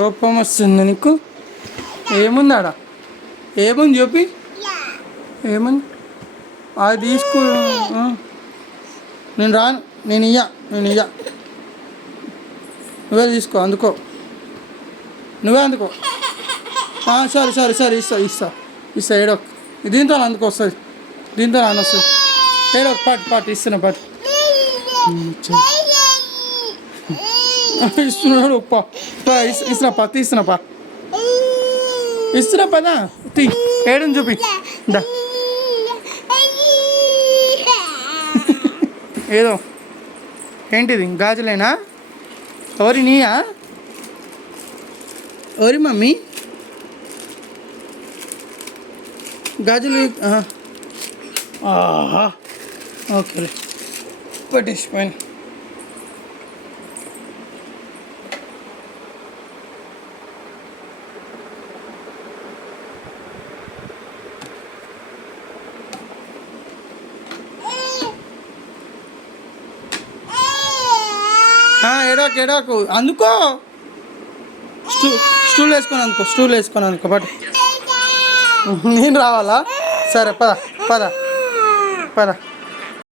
కోపం వస్తుంది నీకు? ఏముంది ఆడ? ఏముంది చెప్పి? ఏముంది? అది తీసుకో. నేను రాను, నేను ఇయ్యా. నువ్వే తీసుకో, అందుకో. నువ్వే అందుకో. సరే ఇస్తా ఏడో. దీంతో అందుకు వస్తుంది, దీంతో నాన్న వస్తుంది. ఏడో పాటు ఇస్తున్నా పాటు. ఇస్తున్నాడు ఇస్తున్నా పదా. తీ ఏడని చూపి. ఏదో ఏంటిది? గాజులేనా? ఎవరి నీయా? ఎవరి మమ్మీ? గాజులు. ఓకేలే, పట్టించిపోయాను. ఎడాకు అందుకో. స్టూల్ వేసుకొని అందుకో బట్. నేను రావాలా? సరే పద.